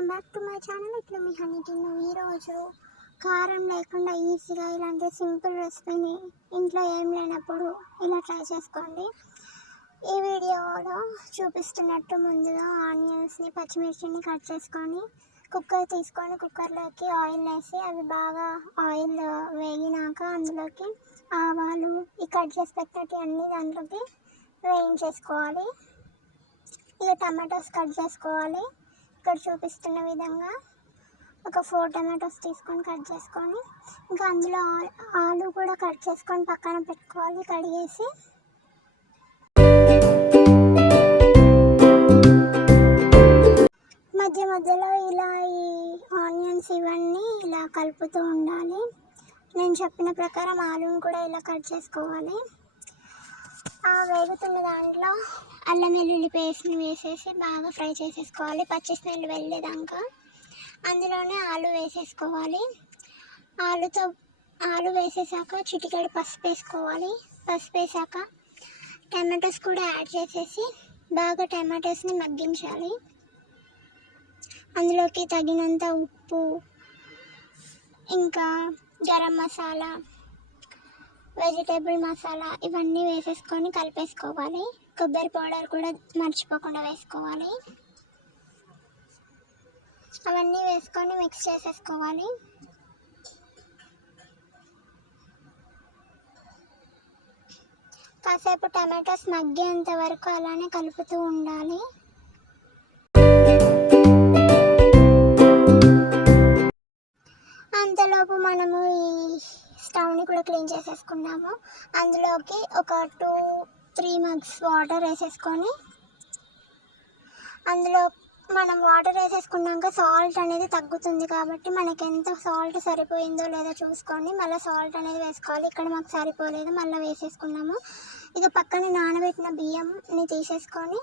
Welcome back to my channel. ఇట్లా మీ honey tin. ఈరోజు కారం లేకుండా ఈజీగా ఇలాంటి సింపుల్ రెసిపీని ఇంట్లో ఏం లేనప్పుడు ఇలా ట్రై చేసుకోండి. ఈ వీడియోలో చూపిస్తున్నట్టు ముందుగా ఆనియన్స్ని, పచ్చిమిర్చిని కట్ చేసుకొని కుక్కర్ తీసుకొని కుక్కర్లోకి ఆయిల్ వేసి అవి బాగా ఆయిల్ వేగినాక అందులోకి ఆవాలు, ఈ కట్ చేసి పెట్టినట్టు అన్నీ దాంట్లోకి వేయించేసుకోవాలి. ఇక టమాటోస్ కట్ చేసుకోవాలి. ఇక్కడ చూపిస్తున్న విధంగా ఒక 4 టమాటోస్ తీసుకొని కట్ చేసుకొని ఇంకా అందులో ఆలు కూడా కట్ చేసుకొని పక్కన పెట్టుకోవాలి కడిగేసి. మధ్య మధ్యలో ఇలా ఈ ఆనియన్స్ ఇవన్నీ ఇలా కలుపుతూ ఉండాలి. నేను చెప్పిన ప్రకారం ఆలుని కూడా ఇలా కట్ చేసుకోవాలి. ఆ వేగుతున్న దాంట్లో అల్లం వెల్లుల్లి పేస్ట్ని వేసేసి బాగా ఫ్రై చేసేసుకోవాలి. పచ్చి స్మెల్ వెళ్ళేదాకా అందులోనే ఆలు వేసేసుకోవాలి. ఆలు వేసేసాక చిటికెడు పసుపు వేసుకోవాలి. పసుపు వేసాక టమాటోస్ కూడా యాడ్ చేసేసి బాగా టమాటోస్ని మగ్గించాలి. అందులోకి తగినంత ఉప్పు, ఇంకా గరం మసాలా, వెజిటేబుల్ మసాలా ఇవన్నీ వేసేసుకొని కలిపేసుకోవాలి. కొబ్బరి పౌడర్ కూడా మర్చిపోకుండా వేసుకోవాలి. అవన్నీ వేసుకొని మిక్స్ చేసేసుకోవాలి. కాసేపు టమాటోస్ మగ్గేంత వరకు అలానే కలుపుతూ ఉండాలి. అంతలోపు మనము ఈ స్టవ్ని కూడా క్లీన్ చేసేసుకున్నాము. అందులోకి ఒక 2-3 మగ్స్ వాటర్ వేసేసుకొని అందులో మనం వాటర్ వేసేసుకున్నాక సాల్ట్ అనేది తగ్గుతుంది కాబట్టి మనకి ఎంత సాల్ట్ సరిపోయిందో లేదో చూసుకొని మళ్ళీ సాల్ట్ అనేది వేసుకోవాలి. ఇక్కడ మాకు సరిపోలేదు, మళ్ళీ వేసేసుకున్నాము. ఇక పక్కన నానబెట్టిన బియ్యంని తీసేసుకొని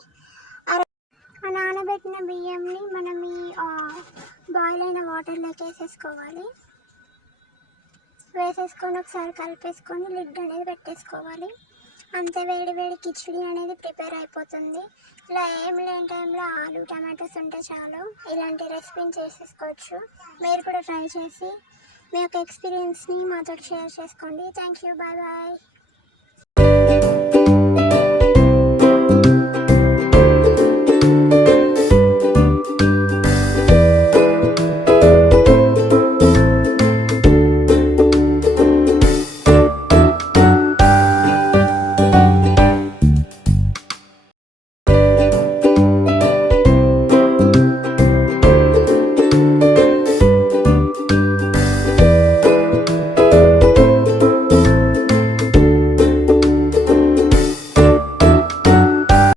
ఆ నానబెట్టిన బియ్యంని మనం ఈ బాయిల్ అయిన వాటర్లోకి వేసేసుకోవాలి. వేసేసుకొని ఒకసారి కలిపేసుకొని లిడ్ అనేది పెట్టేసుకోవాలి. అంతే, వేడి వేడి కిచిడి అనేది ప్రిపేర్ అయిపోతుంది. ఇలా ఏం లేని టైంలో ఆలు టమాటోస్ ఉంటే చాలు ఇలాంటి రెసిపీని చేసేసుకోవచ్చు. మీరు కూడా ట్రై చేసి మీ యొక్క ఎక్స్పీరియన్స్ని మాతో షేర్ చేసుకోండి. Thank you, bye bye.